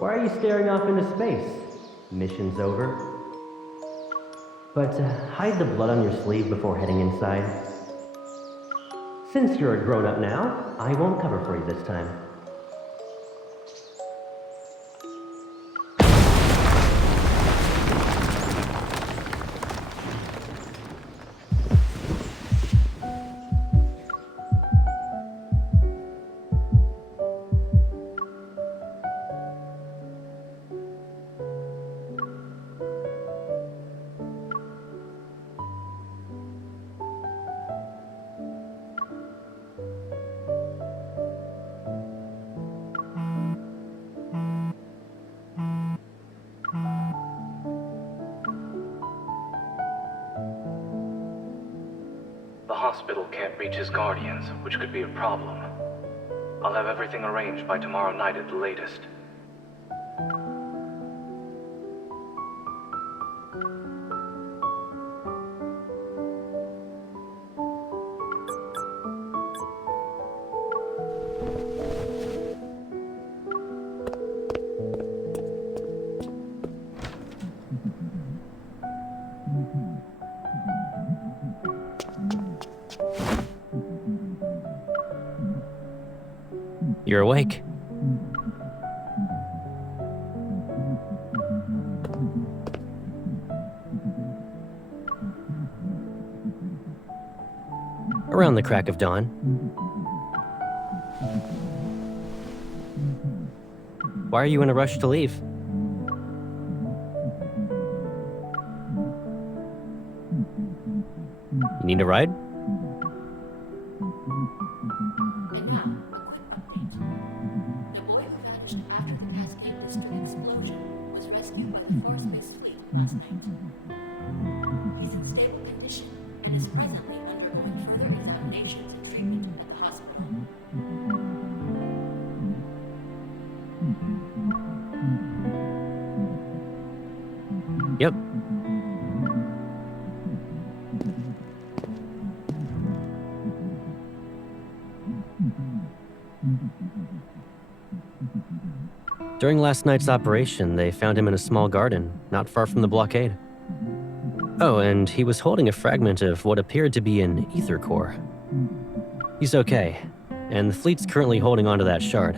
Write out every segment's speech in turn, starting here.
Why are you staring off into space? Mission's over. But hide the blood on your sleeve before heading inside. Since you're a grown-up now, I won't cover for you this time. The hospital can't reach his guardians, which could be a problem. I'll have everything arranged by tomorrow night at the latest. You're awake. Around the crack of dawn. Why are you in a rush to leave? You need a ride? Yep. During last night's operation, they found him in a small garden, not far from the blockade. Oh, and he was holding a fragment of what appeared to be an ether core. He's okay, and the fleet's currently holding onto that shard.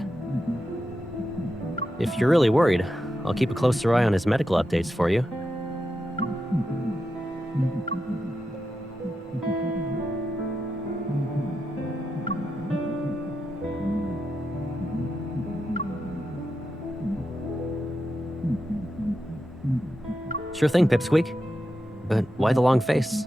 If you're really worried, I'll keep a closer eye on his medical updates for you. Sure thing, Pipsqueak. But why the long face?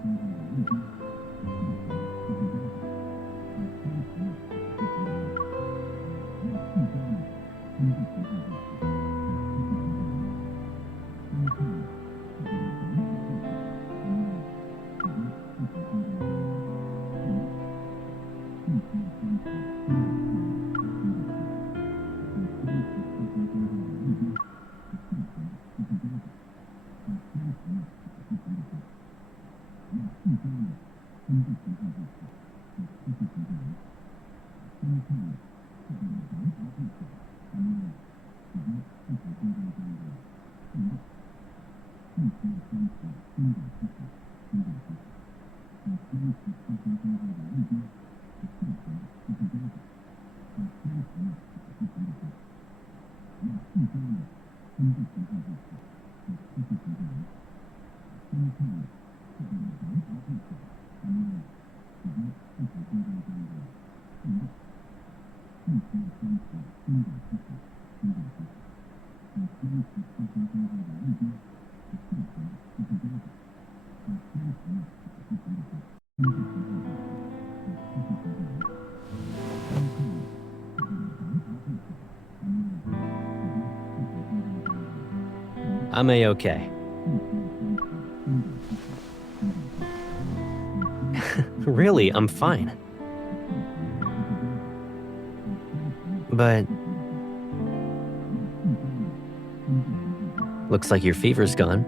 I'm A-okay. Really, I'm fine. But looks like your fever's gone.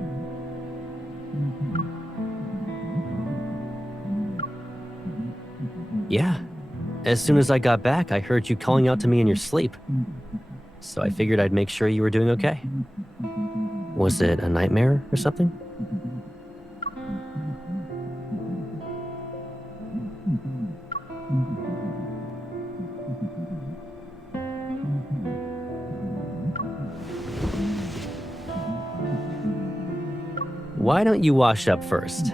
Yeah. As soon as I got back, I heard you calling out to me in your sleep. so I figured I'd make sure you were doing okay. Was it a nightmare or something? Why don't you wash up first?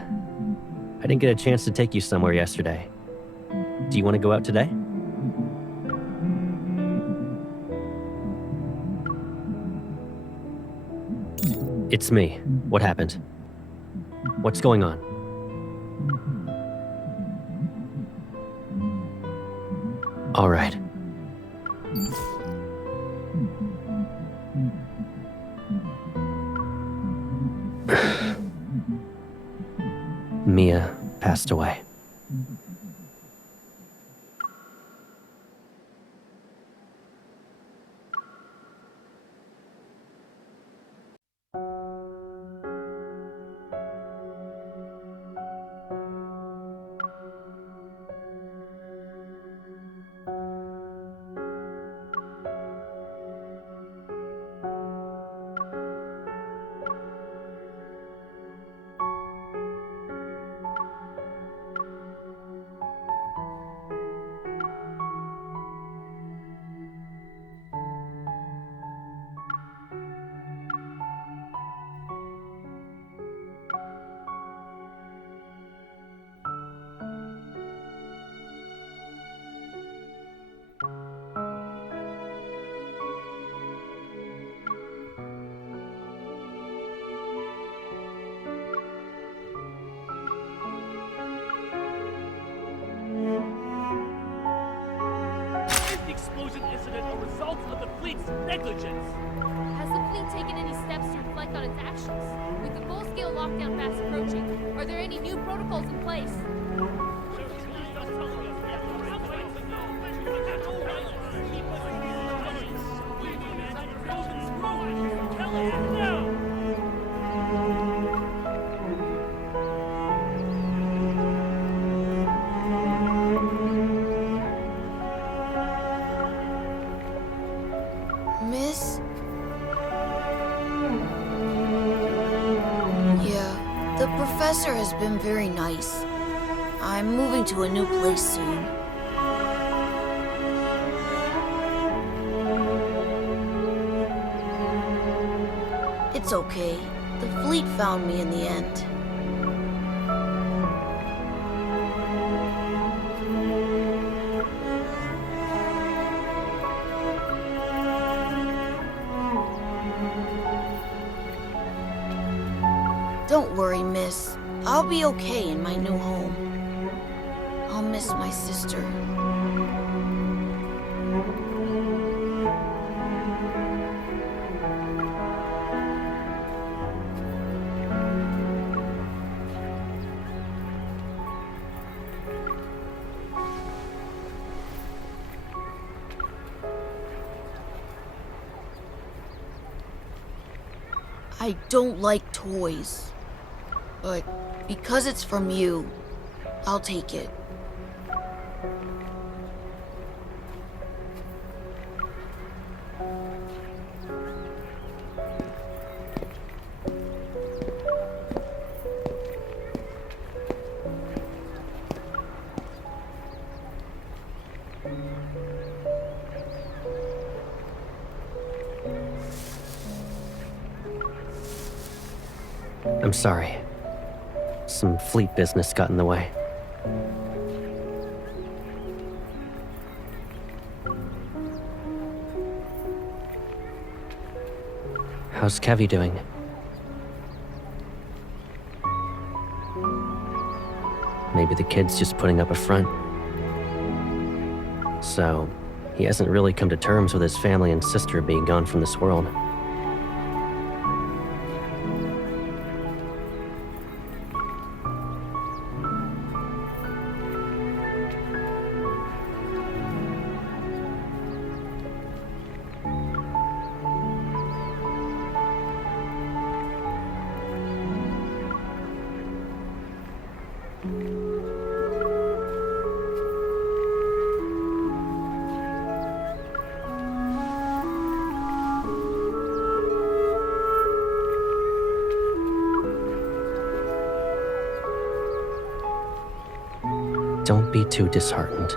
I didn't get a chance to take you somewhere yesterday. Do you want to go out today? It's me. What happened? What's going on? All right. Mia passed away. Explosion incident a result of the fleet's negligence. Has the fleet taken any steps to reflect on its actions? With the full-scale lockdown fast approaching, are there any new protocols in place? Miss? Yeah, the professor has been very nice. I'm moving to a new place soon. It's okay. The fleet found me in the end. Don't worry, miss. I'll be okay in my new home. I'll miss my sister. I don't like toys. But because it's from you, I'll take it. I'm sorry. Some fleet business got in the way. How's Kevi doing? Maybe the kid's just putting up a front. So, he hasn't really come to terms with his family and sister being gone from this world. Don't be too disheartened.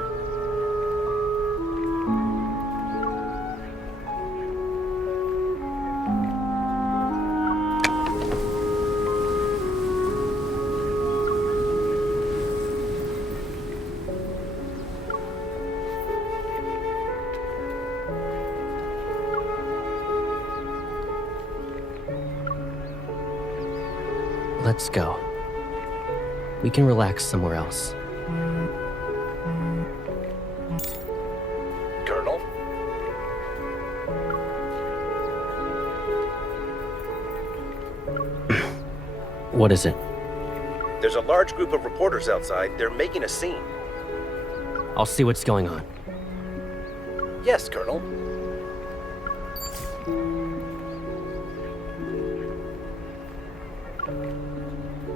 Let's go. We can relax somewhere else. Colonel? What is it? There's a large group of reporters outside. They're making a scene. I'll see what's going on. Yes, Colonel.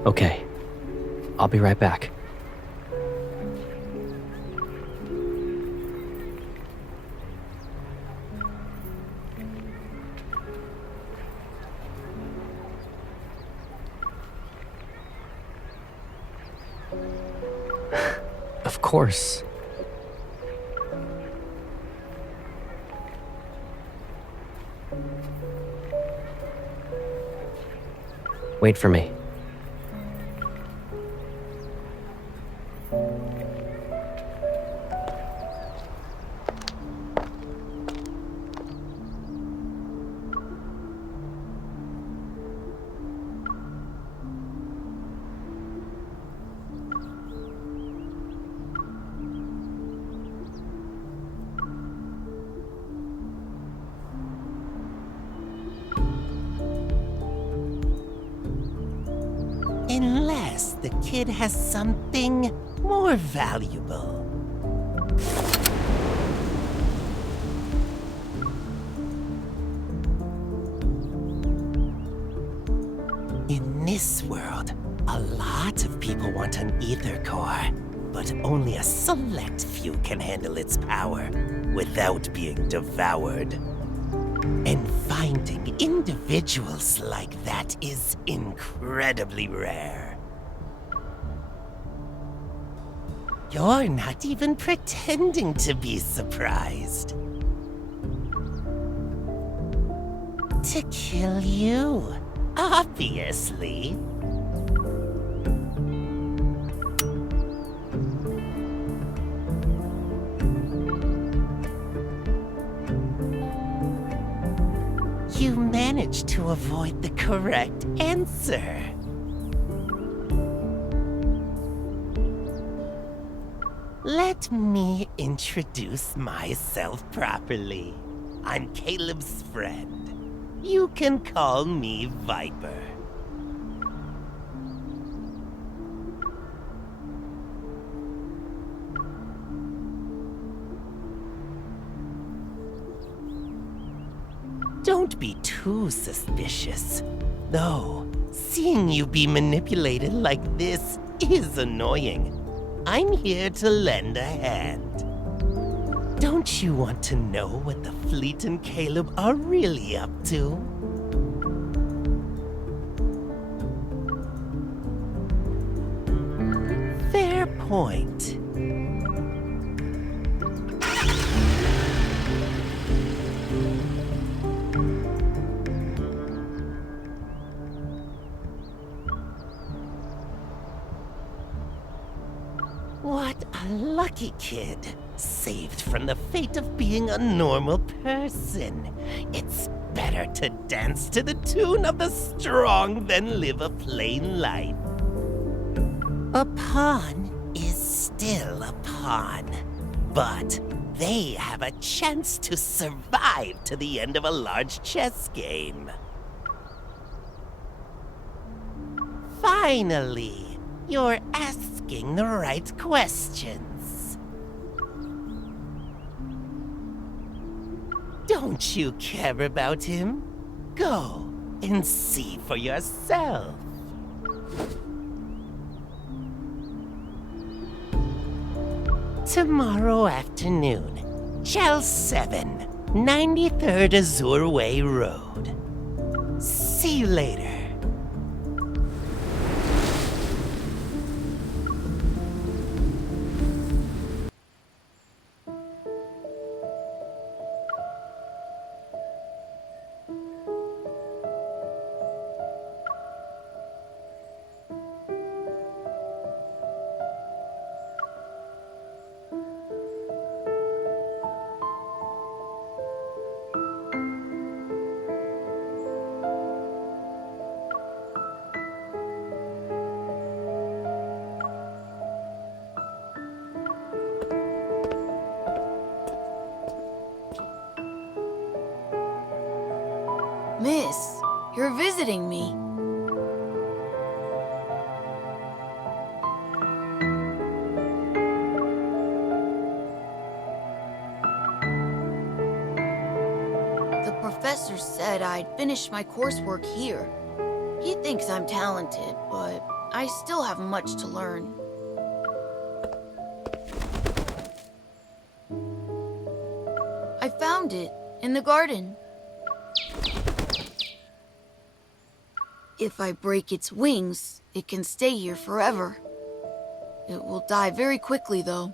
Okay. I'll be right back. Of course. Wait for me. Unless the kid has something more valuable. In this world, a lot of people want an ether core, but only a select few can handle its power without being devoured. And finding individuals like that is incredibly rare. You're not even pretending to be surprised. To kill you, obviously. You managed to avoid the correct answer. Let me introduce myself properly. I'm Caleb's friend. You can call me Viper. Don't be too suspicious. Though, seeing you be manipulated like this is annoying. I'm here to lend a hand. Don't you want to know what the Fleet and Caleb are really up to? Fair point. What a lucky kid, saved from the fate of being a normal person. It's better to dance to the tune of the strong than live a plain life. A pawn is still a pawn, but they have a chance to survive to the end of a large chess game. Finally! You're asking the right questions. Don't you care about him? Go and see for yourself. Tomorrow afternoon, Chell 7, 93rd Azure Way Road. See you later. Miss, you're visiting me. The professor said I'd finish my coursework here. He thinks I'm talented, but I still have much to learn. I found it in the garden. If I break its wings, it can stay here forever. It will die very quickly, though.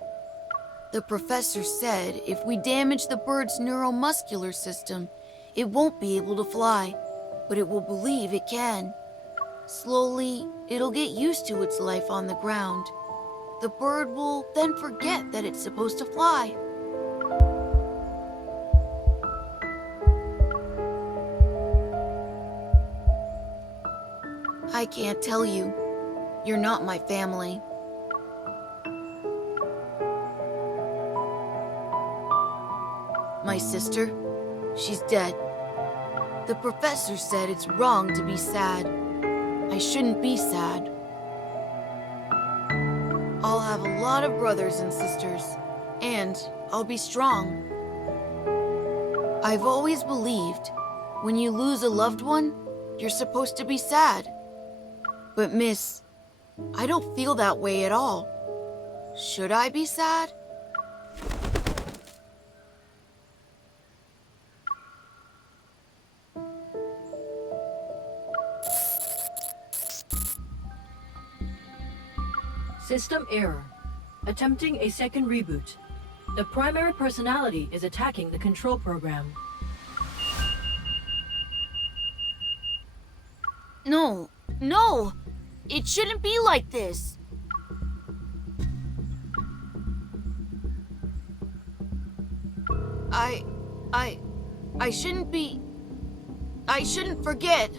The professor said if we damage the bird's neuromuscular system, it won't be able to fly, but it will believe it can. Slowly, it'll get used to its life on the ground. The bird will then forget that it's supposed to fly. I can't tell you. You're not my family. My sister, she's dead. The professor said it's wrong to be sad. I shouldn't be sad. I'll have a lot of brothers and sisters, and I'll be strong. I've always believed when you lose a loved one, you're supposed to be sad. But miss, I don't feel that way at all. Should I be sad? System error. Attempting a second reboot. The primary personality is attacking the control program. No, no! It shouldn't be like this. I shouldn't be... I shouldn't forget.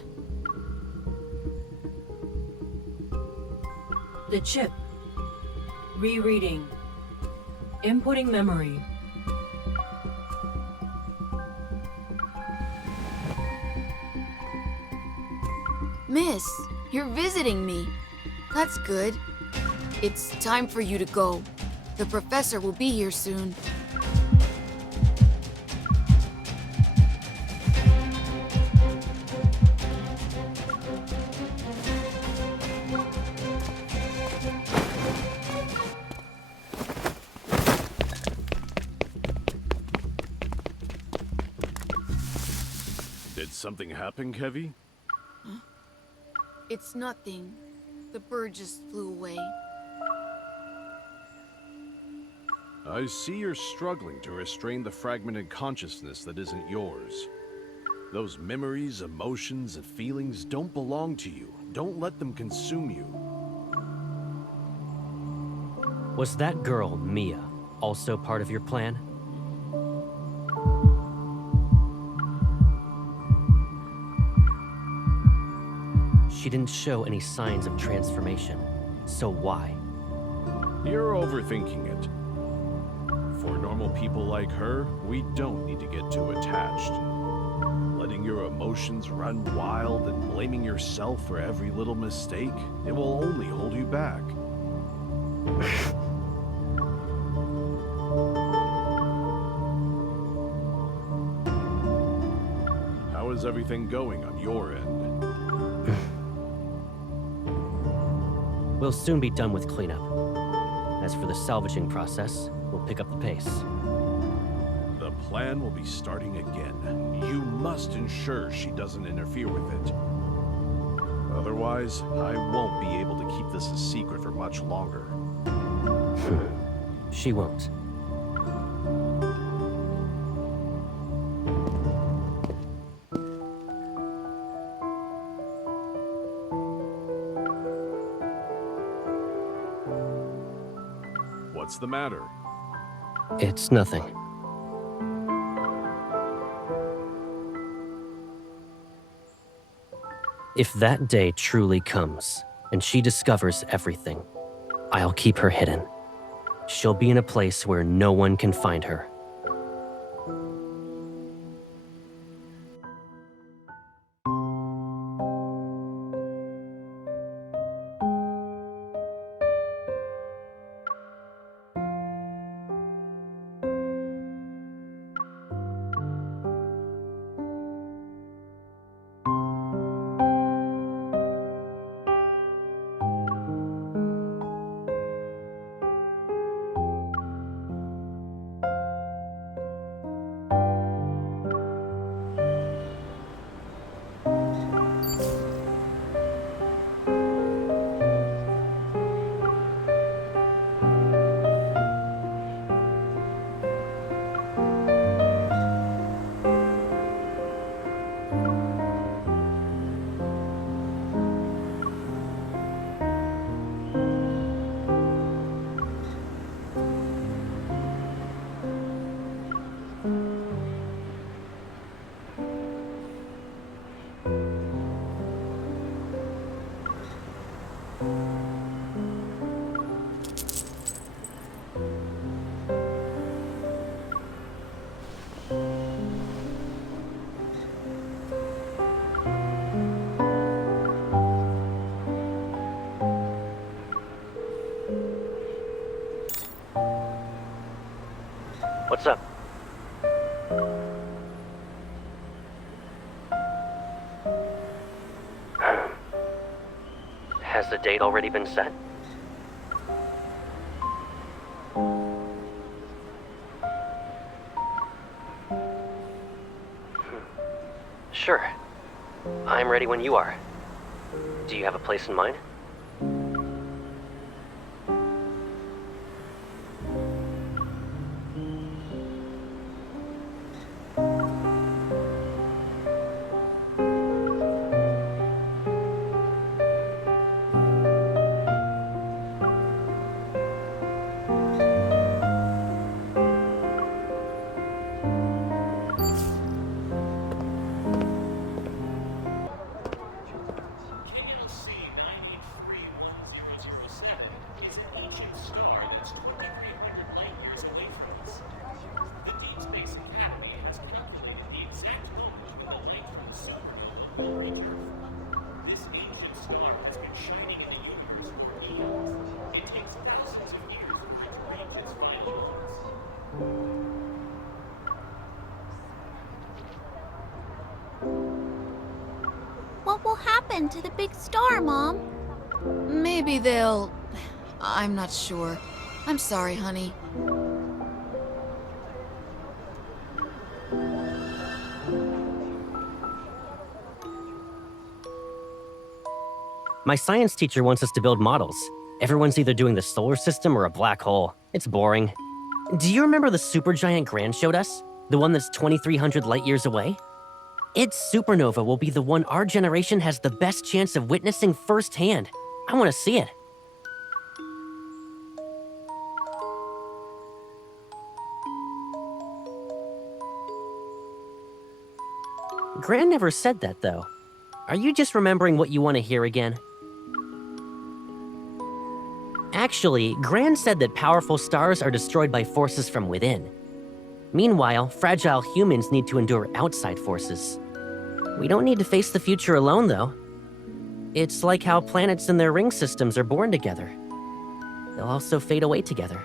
The chip. Rereading. Inputting memory. Miss, you're visiting me. That's good. It's time for you to go. The professor will be here soon. Did something happen, Kevy? Huh? It's nothing. The bird just flew away. I see you're struggling to restrain the fragmented consciousness that isn't yours. Those memories, emotions, and feelings don't belong to you. Don't let them consume you. Was that girl, Mia, also part of your plan? She didn't show any signs of transformation, so why? You're overthinking it. For normal people like her, we don't need to get too attached. Letting your emotions run wild and blaming yourself for every little mistake, it will only hold you back. How is everything going on your end? We'll soon be done with cleanup. As for the salvaging process, we'll pick up the pace. The plan will be starting again. You must ensure she doesn't interfere with it. Otherwise, I won't be able to keep this a secret for much longer. She won't. What's the matter? It's nothing. If that day truly comes, and she discovers everything, I'll keep her hidden. She'll be in a place where no one can find her. Has the date already been set? Sure. I'm ready when you are. Do you have a place in mind? What will happen to the big star, Mom? Maybe they'll... I'm not sure. I'm sorry, honey. My science teacher wants us to build models. Everyone's either doing the solar system or a black hole. It's boring. Do you remember the supergiant Gran showed us? The one that's 2,300 light years away? Its supernova will be the one our generation has the best chance of witnessing firsthand. I want to see it. Gran never said that, though. Are you just remembering what you want to hear again? Actually, Gran said that powerful stars are destroyed by forces from within. Meanwhile, fragile humans need to endure outside forces. We don't need to face the future alone, though. It's like how planets and their ring systems are born together. They'll also fade away together.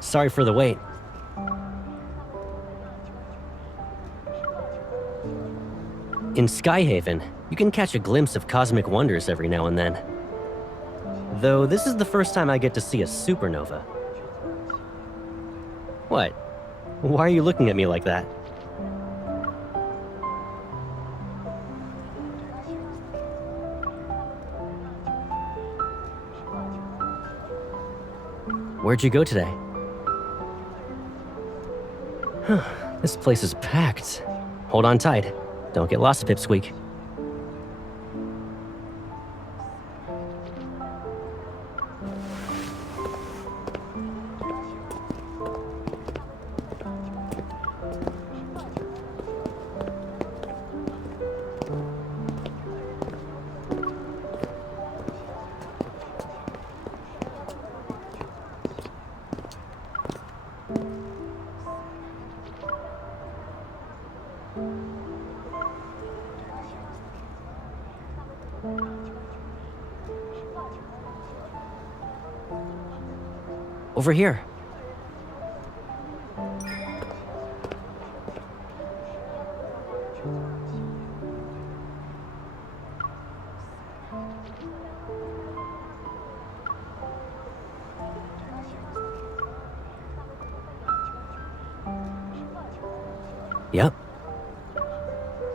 Sorry for the wait. In Skyhaven, you can catch a glimpse of cosmic wonders every now and then. Though this is the first time I get to see a supernova. What? Why are you looking at me like that? Where'd you go today? This place is packed. Hold on tight. Don't get lost, Pipsqueak. Over here. Yep.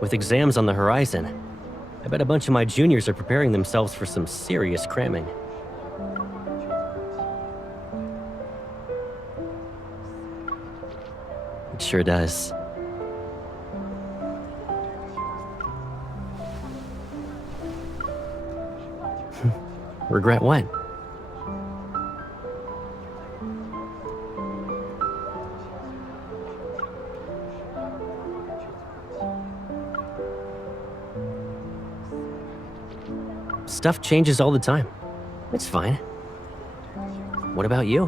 With exams on the horizon, I bet a bunch of my juniors are preparing themselves for some serious cramming. It sure does. Regret what? Stuff changes all the time. It's fine. What about you?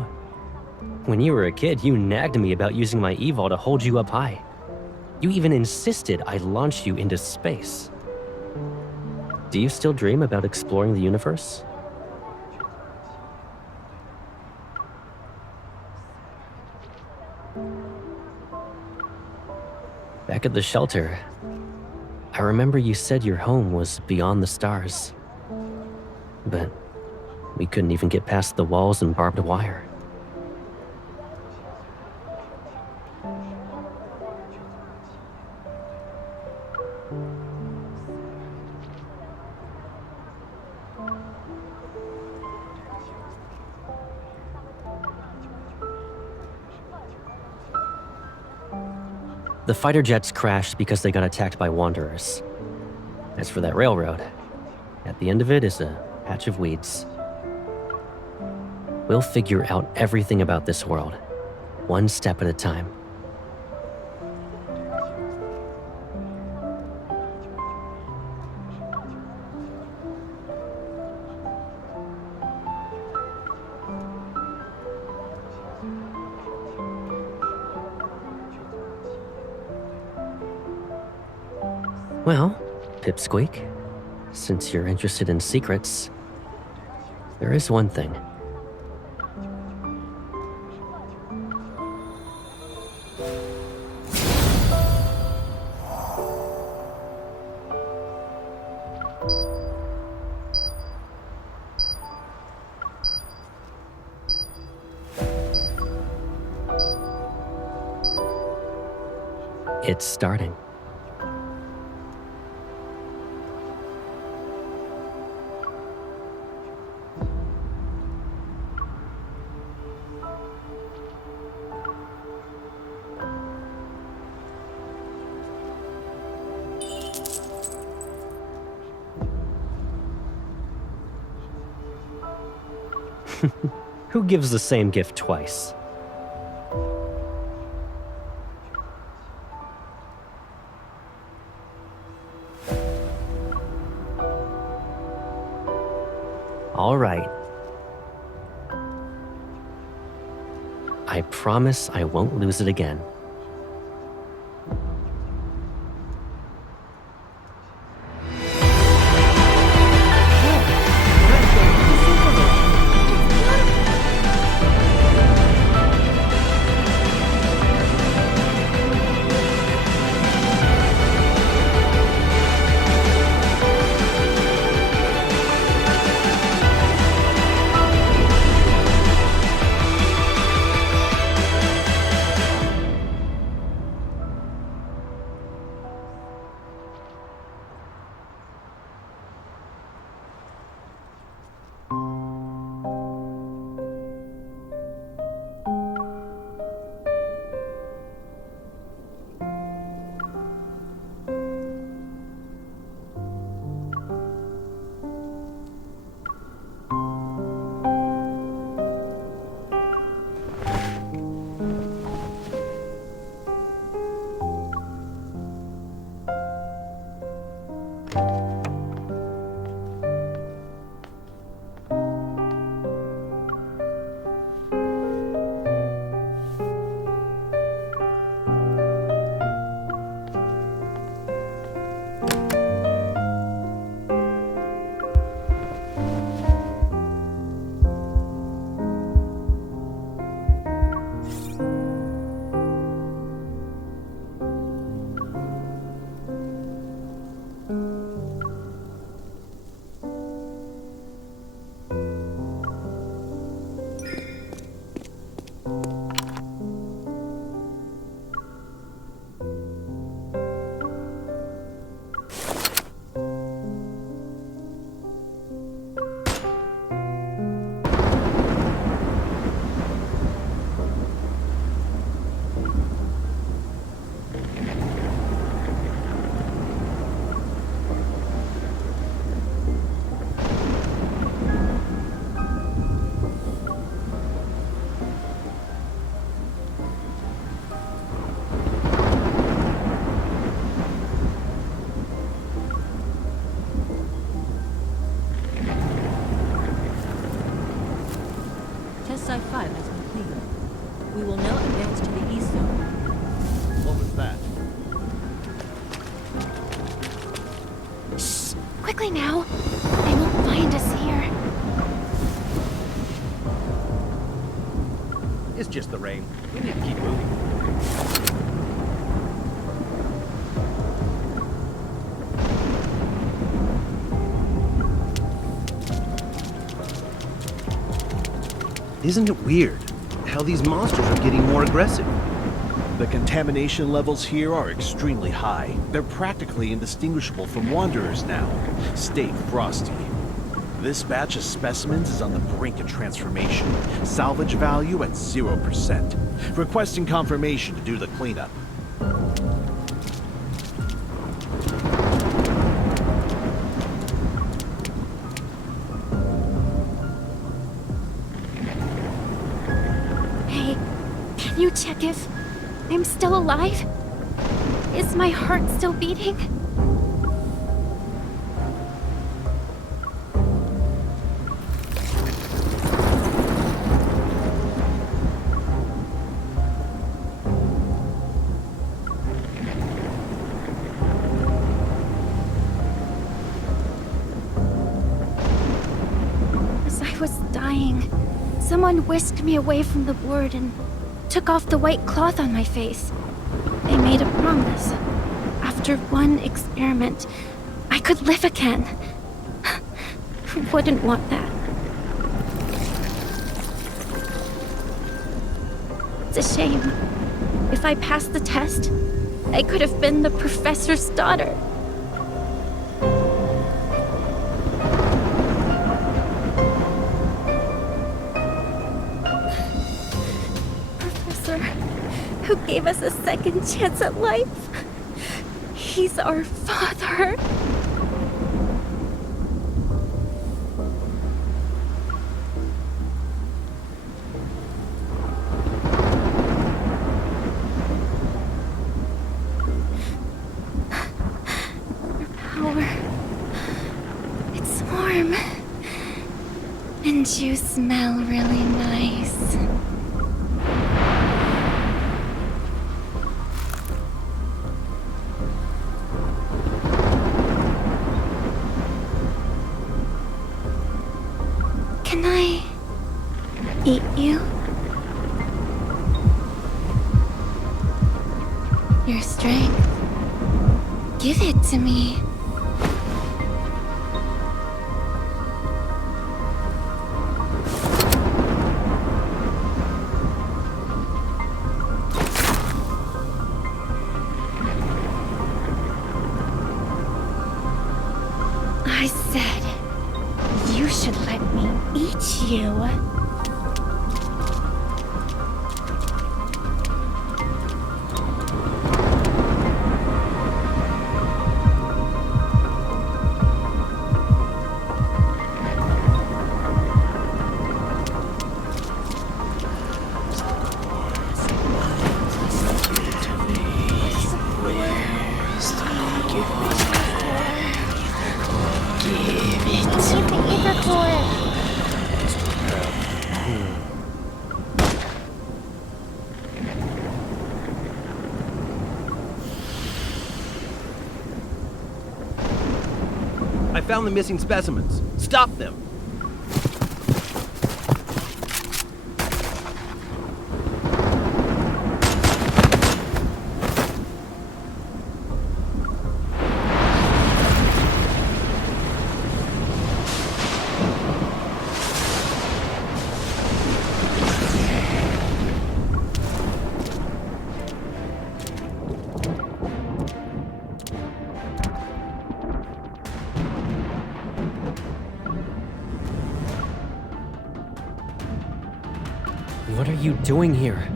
When you were a kid, you nagged me about using my Evol to hold you up high. You even insisted I launch you into space. Do you still dream about exploring the universe? Back at the shelter, I remember you said your home was beyond the stars. But we couldn't even get past the walls and barbed wire. The fighter jets crashed because they got attacked by wanderers. As for that railroad, at the end of it is a patch of weeds. We'll figure out everything about this world, one step at a time. Well, Pipsqueak, since you're interested in secrets, there is one thing. It's starting. Who gives the same gift twice? All right. I promise I won't lose it again. Test Site 5 has completed. We will now advance to the east zone. What was that? Shh! Quickly now! They won't find us here. It's just the rain. We need to keep moving. Isn't it weird how these monsters are getting more aggressive? The contamination levels here are extremely high. They're practically indistinguishable from wanderers now. Stay frosty. This batch of specimens is on the brink of transformation. Salvage value at 0%. Requesting confirmation to do the cleanup. Hey, can you check if I'm still alive? Is my heart still beating? As I was dying, someone whisked me away from the board and took off the white cloth on my face. They made a promise. After one experiment, I could live again. Who wouldn't want that? It's a shame. If I passed the test, I could have been the professor's daughter. Professor, who gave us a second chance at life. He's our father. Your power. It's warm. And you smell really nice. Can I eat you? Your strength. Give it to me. I said you should let me eat you. I found the missing specimens. Stop them! What are you doing here?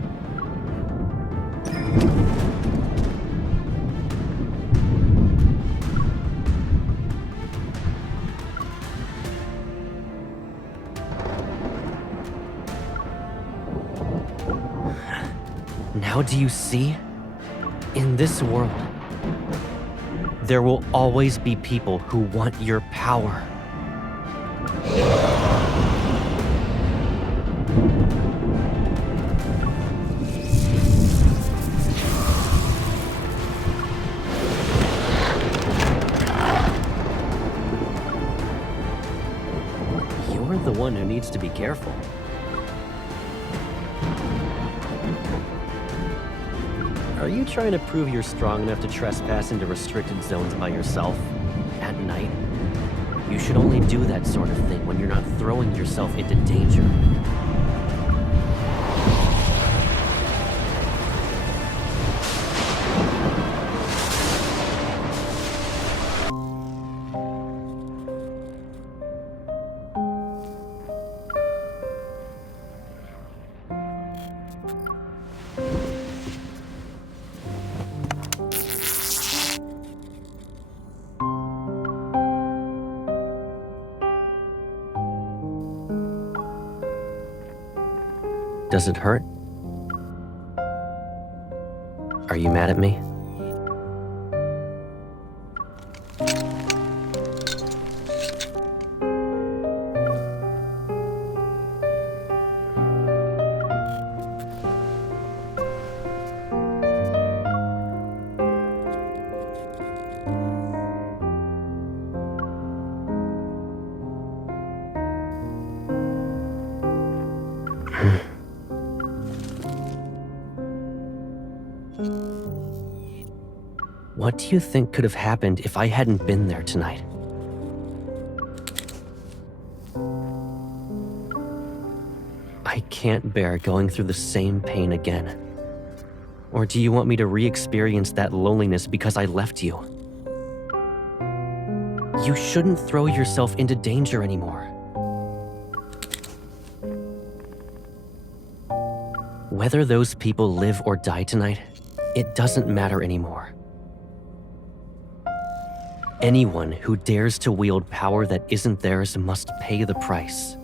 Now do you see? In this world, there will always be people who want your power. needs to be careful. Are you trying to prove you're strong enough to trespass into restricted zones by yourself? At night? You should only do that sort of thing when you're not throwing yourself into danger. Does it hurt? Are you mad at me? What do you think could have happened if I hadn't been there tonight? I can't bear going through the same pain again. Or do you want me to re-experience that loneliness because I left you? You shouldn't throw yourself into danger anymore. Whether those people live or die tonight, it doesn't matter anymore. Anyone who dares to wield power that isn't theirs must pay the price.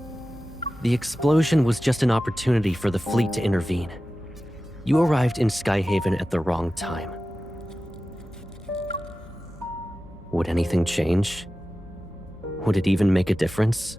The explosion was just an opportunity for the fleet to intervene. You arrived in Skyhaven at the wrong time. Would anything change? Would it even make a difference?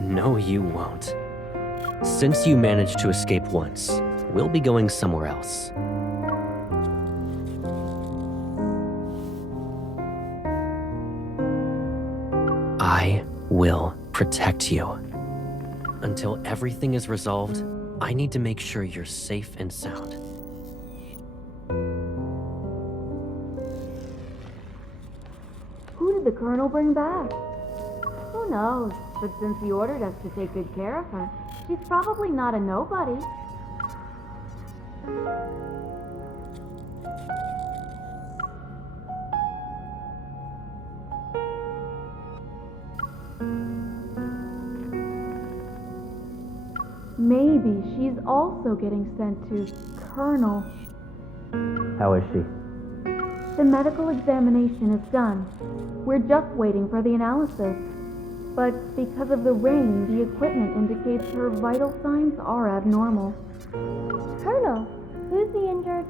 No, you won't. Since you managed to escape once, we'll be going somewhere else. I will protect you. Until everything is resolved, I need to make sure you're safe and sound. Who did the Colonel bring back? Who knows? But since he ordered us to take good care of her, she's probably not a nobody. Maybe she's also getting sent to Colonel. How is she? The medical examination is done. We're just waiting for the analysis. But because of the rain, the equipment indicates her vital signs are abnormal. Colonel, who's the injured?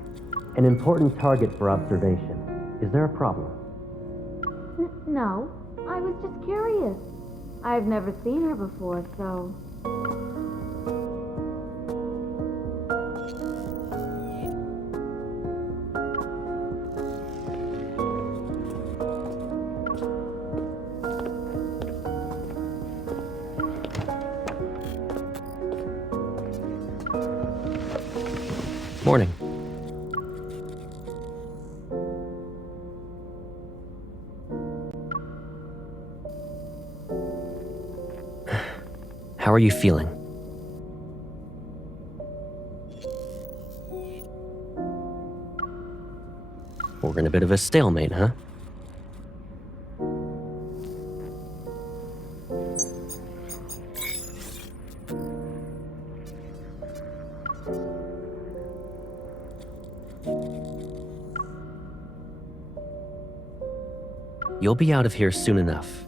An important target for observation. Is there a problem? No, I was just curious. I've never seen her before, so... Morning. How are you feeling? We're in a bit of a stalemate, huh? You'll be out of here soon enough.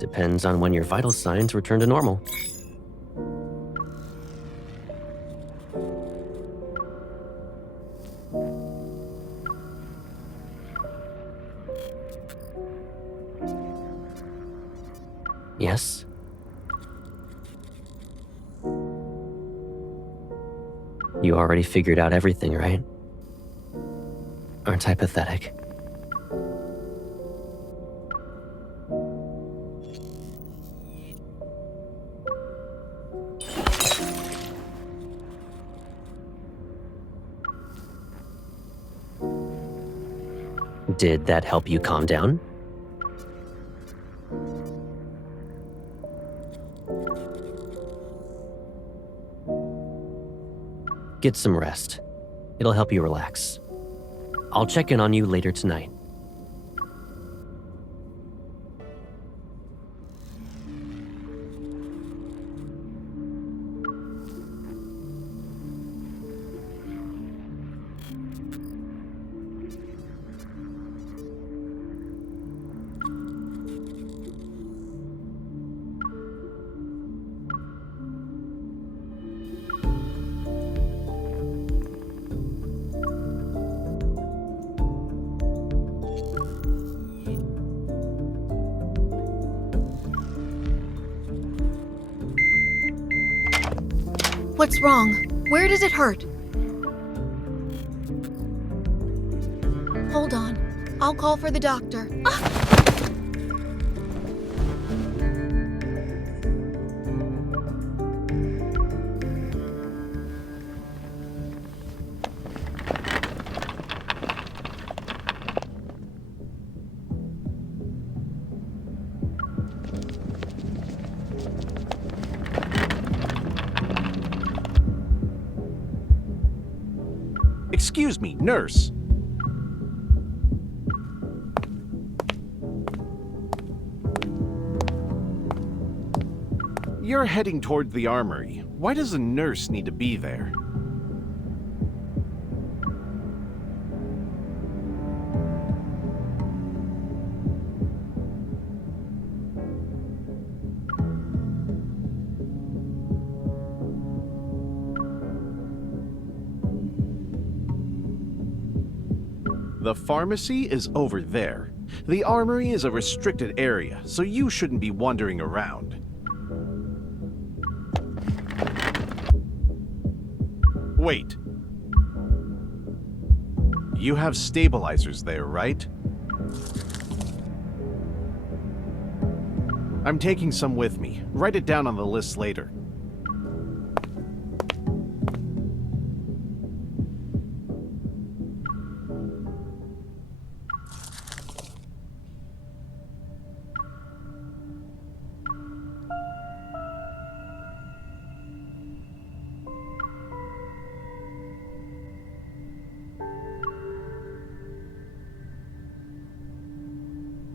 Depends on when your vital signs return to normal. Yes? You already figured out everything, right? Aren't I pathetic? Did that help you calm down? Get some rest. It'll help you relax. I'll check in on you later tonight. What's wrong? Where does it hurt? Hold on. I'll call for the doctor. Excuse me, nurse. You're heading toward the armory. Why does a nurse need to be there? The pharmacy is over there. The armory is a restricted area, so you shouldn't be wandering around. Wait. You have stabilizers there, right? I'm taking some with me. Write it down on the list later.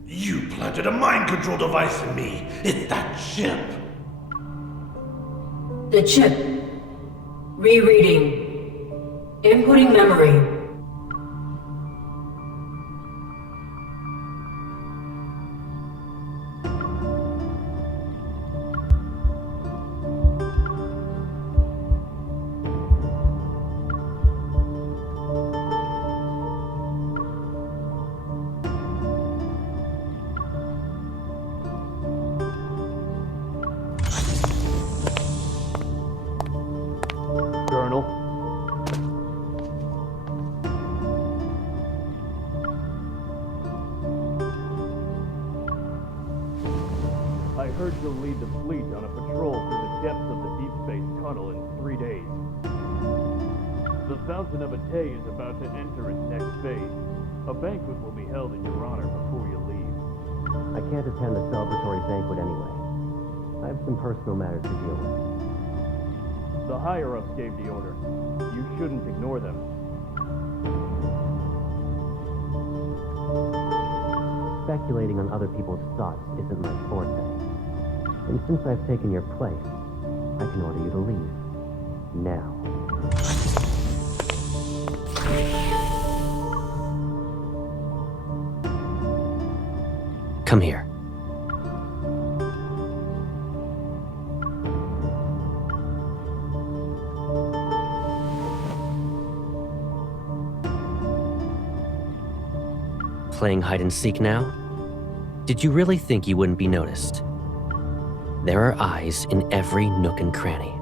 You planted a mind control device in me. It's that chip. The chip. Rereading. Inputting memory. I heard you'll lead the fleet on a patrol through the depths of the Deepspace tunnel in 3 days. The Fountain of Atay is about to enter its next phase. A banquet will be held in your honor before you leave. I can't attend the celebratory banquet anyway. I have some personal matters to deal with. The higher-ups gave the order. You shouldn't ignore them. Speculating on other people's thoughts isn't my forte. And since I've taken your place, I can order you to leave. Now. Come here. Playing hide and seek now? Did you really think you wouldn't be noticed? There are eyes in every nook and cranny.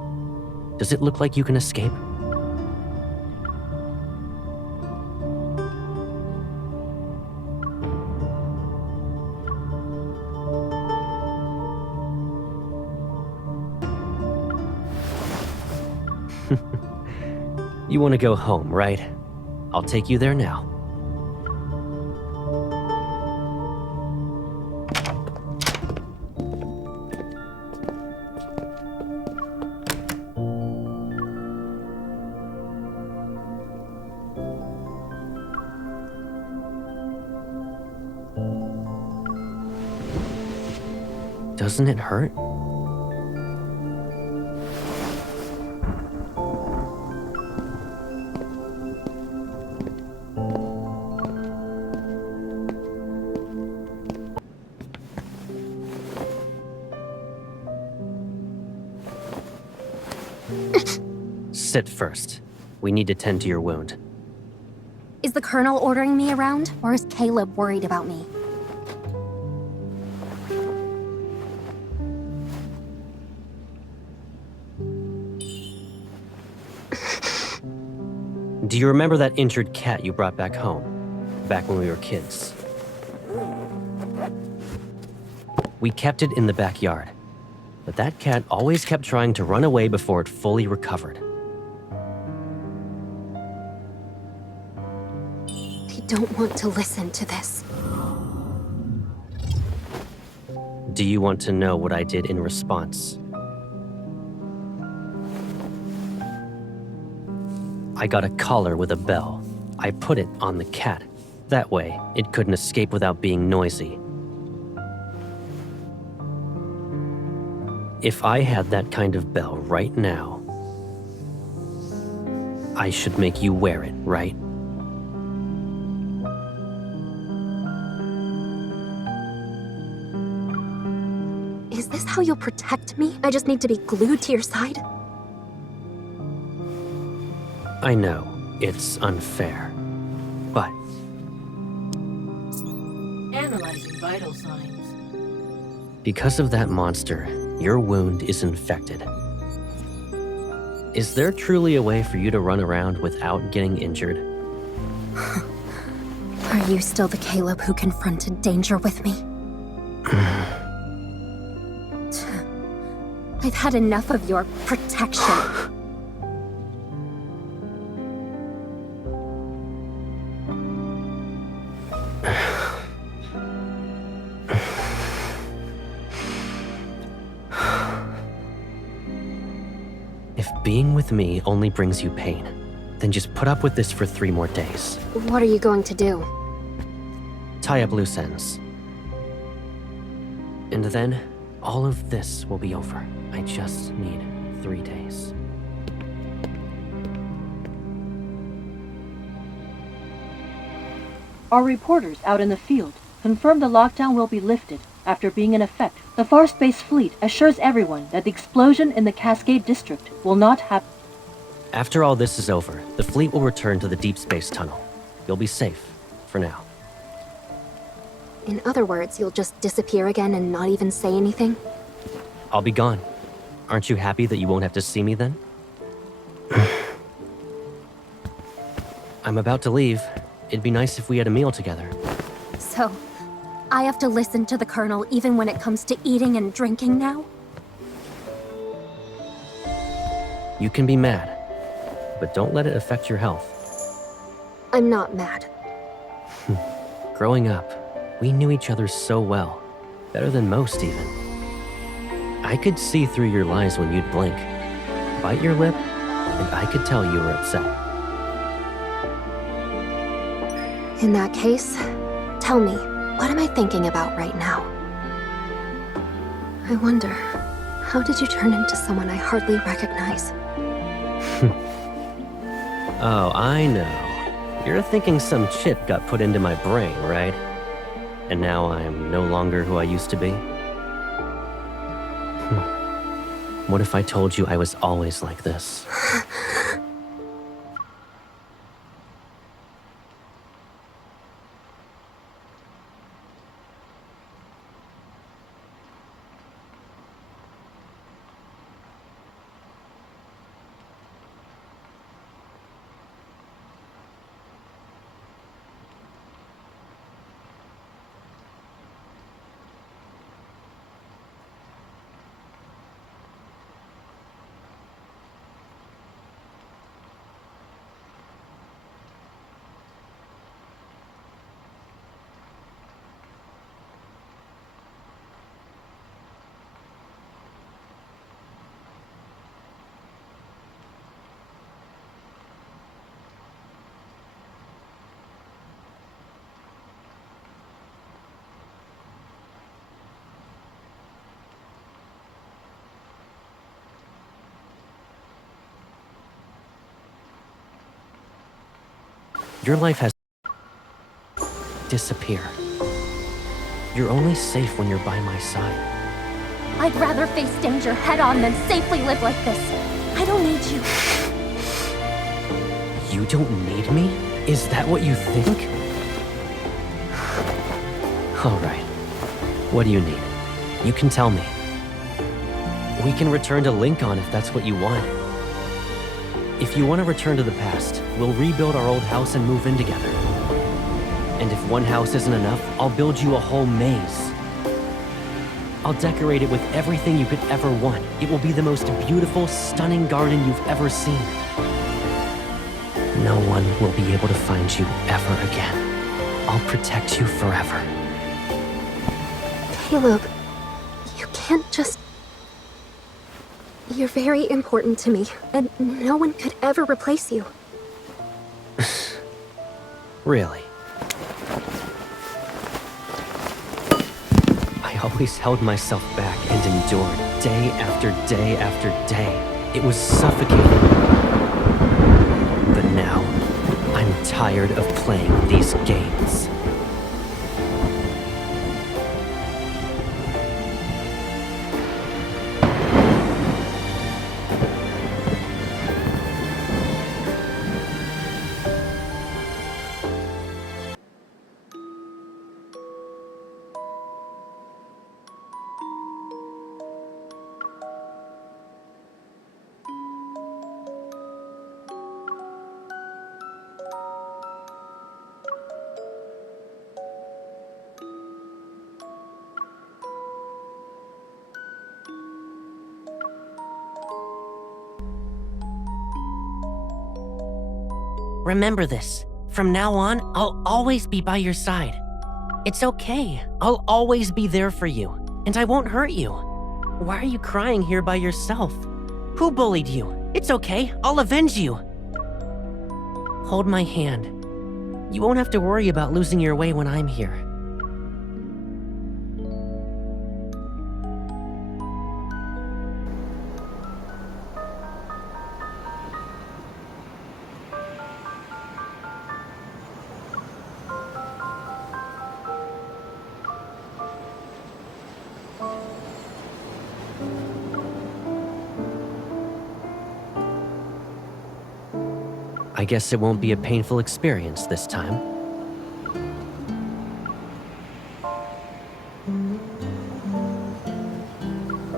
Does it look like you can escape? You want to go home, right? I'll take you there now. Doesn't it hurt? Sit first. We need to tend to your wound. Is the Colonel ordering me around, or is Caleb worried about me? Do you remember that injured cat you brought back home? Back when we were kids? We kept it in the backyard. But that cat always kept trying to run away before it fully recovered. I don't want to listen to this. Do you want to know what I did in response? I got a collar with a bell. I put it on the cat. That way, it couldn't escape without being noisy. If I had that kind of bell right now, I should make you wear it, right? Is this how you'll protect me? I just need to be glued to your side? I know, it's unfair, but... Analyzing vital signs. Because of that monster, your wound is infected. Is there truly a way for you to run around without getting injured? Are you still the Caleb who confronted danger with me? I've had enough of your protection. If being with me only brings you pain, then just put up with this for 3 more days. What are you going to do? Tie up loose ends. And then, all of this will be over. I just need 3 days. Our reporters out in the field confirm the lockdown will be lifted after being in effect. The Far Space Fleet assures everyone that the explosion in the Cascade District will not happen. After all this is over, the fleet will return to the Deepspace Tunnel. You'll be safe, for now. In other words, you'll just disappear again and not even say anything? I'll be gone. Aren't you happy that you won't have to see me then? I'm about to leave. It'd be nice if we had a meal together. So, I have to listen to the Colonel even when it comes to eating and drinking now? You can be mad, but don't let it affect your health. I'm not mad. Growing up, we knew each other so well. Better than most, even. I could see through your lies when you'd blink, bite your lip, and I could tell you were upset. In that case, tell me, what am I thinking about right now? I wonder, how did you turn into someone I hardly recognize? Oh, I know. You're thinking some chip got put into my brain, right? And now I'm no longer who I used to be? What if I told you I was always like this? Your life has disappear. You're only safe when you're by my side. I'd rather face danger head-on than safely live like this. I don't need you. You don't need me? Is that what you think? All right. What do you need? You can tell me. We can return to Lincoln if that's what you want. If you want to return to the past, we'll rebuild our old house and move in together. And if one house isn't enough, I'll build you a whole maze. I'll decorate it with everything you could ever want. It will be the most beautiful, stunning garden you've ever seen. No one will be able to find you ever again. I'll protect you forever. Caleb, you can't just... You're very important to me, and no one could ever replace you. Really? I always held myself back and endured, day after day after day. It was suffocating. But now, I'm tired of playing these games. Remember this. From now on, I'll always be by your side. It's okay. I'll always be there for you, and I won't hurt you. Why are you crying here by yourself? Who bullied you? It's okay. I'll avenge you. Hold my hand. You won't have to worry about losing your way when I'm here. I guess it won't be a painful experience this time.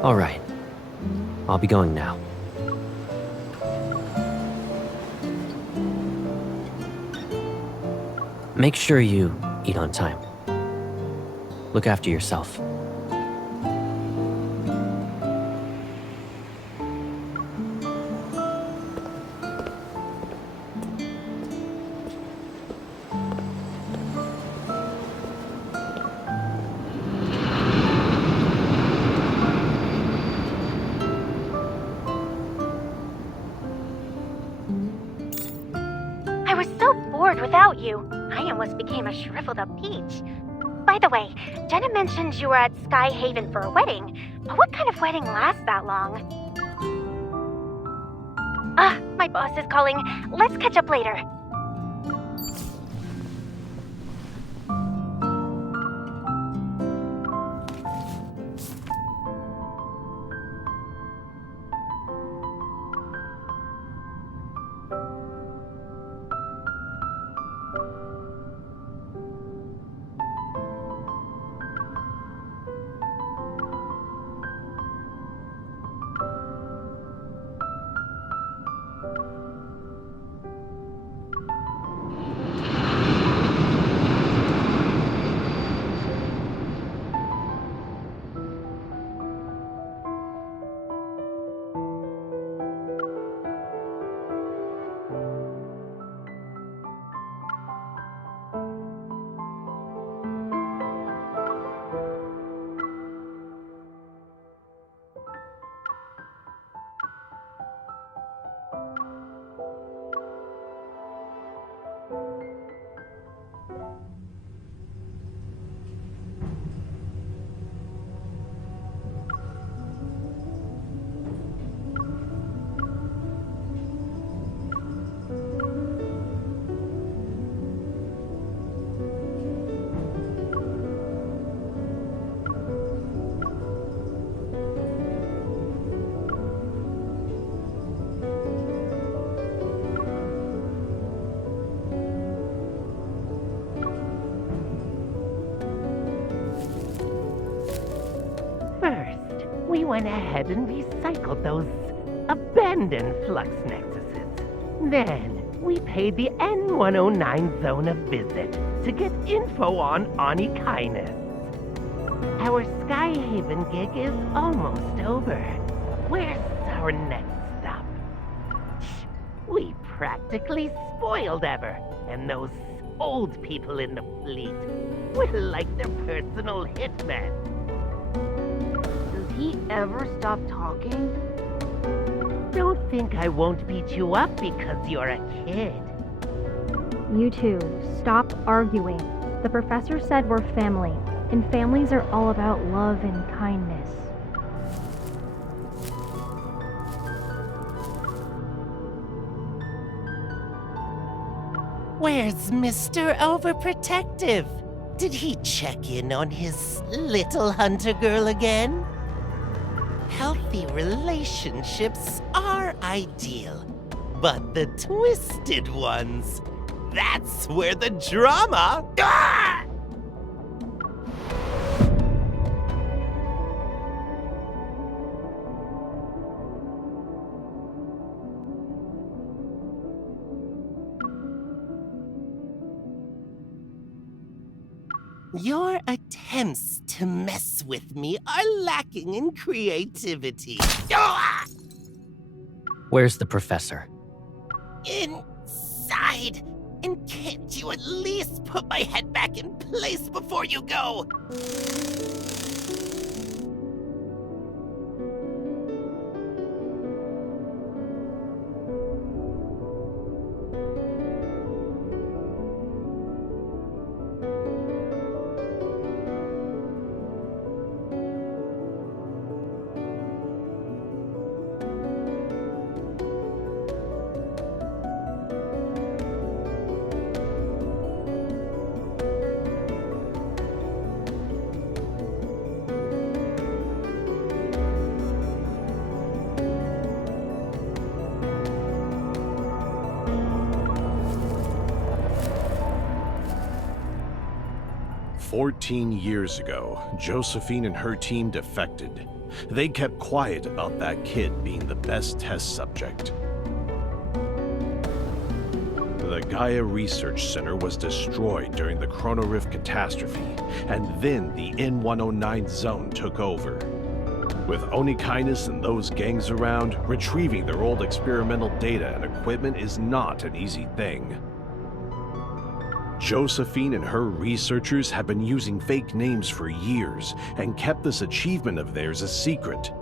All right. I'll be going now. Make sure you eat on time. Look after yourself. I was so bored without you. I almost became a shriveled up peach. By the way, Jenna mentioned you were at Sky Haven for a wedding, but what kind of wedding lasts that long? My boss is calling. Let's catch up later. went ahead and recycled those abandoned flux nexuses. Then, we paid the N109 zone a visit to get info on Onikinus. Our Skyhaven gig is almost over. Where's our next stop? We practically spoiled Ever, and those old people in the fleet. We're like their personal hitmen. Does he ever stop talking? Don't think I won't beat you up because you're a kid. You two, stop arguing. The professor said we're family, and families are all about love and kindness. Where's Mr. Overprotective? Did he check in on his little hunter girl again? Healthy relationships are ideal, but the twisted ones, that's where the drama... Ah! Your attempts to mess with me are lacking in creativity. Ah! Where's the professor? Inside. And can't you at least put my head back in place before you go? "14 years ago, Josephine and her team defected. They kept quiet about that kid being the best test subject. The Gaia Research Center was destroyed during the Chrono Rift catastrophe, and then the N109 zone took over. With Onikinus and those gangs around, retrieving their old experimental data and equipment is not an easy thing. Josephine and her researchers have been using fake names for years and kept this achievement of theirs a secret.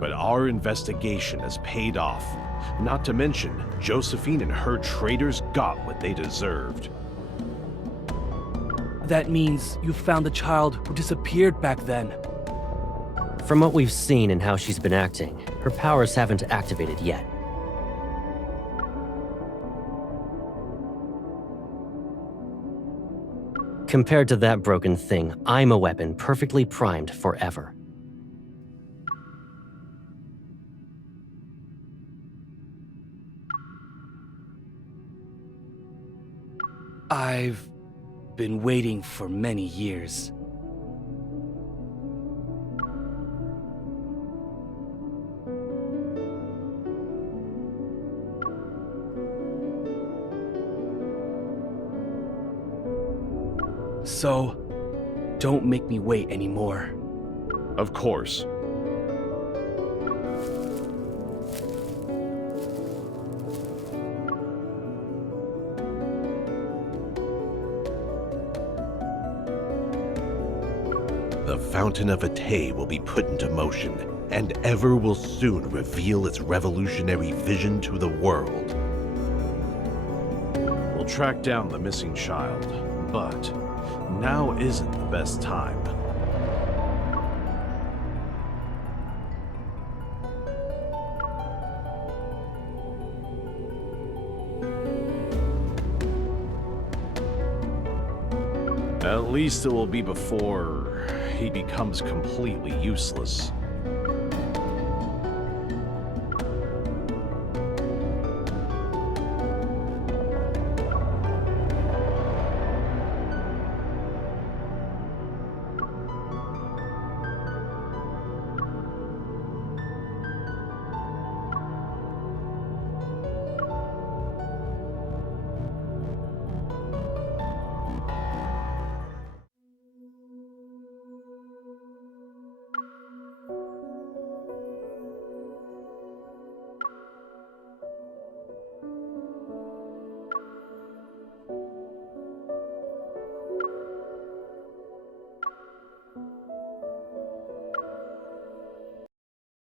But our investigation has paid off. Not to mention, Josephine and her traitors got what they deserved. That means you found the child who disappeared back then. From what we've seen and how she's been acting, her powers haven't activated yet. Compared to that broken thing, I'm a weapon perfectly primed forever. I've been waiting for many years. So, don't make me wait anymore. Of course. The Fountain of Atay will be put into motion, and Ever will soon reveal its revolutionary vision to the world. We'll track down the missing child, but now isn't the best time. At least it will be before he becomes completely useless.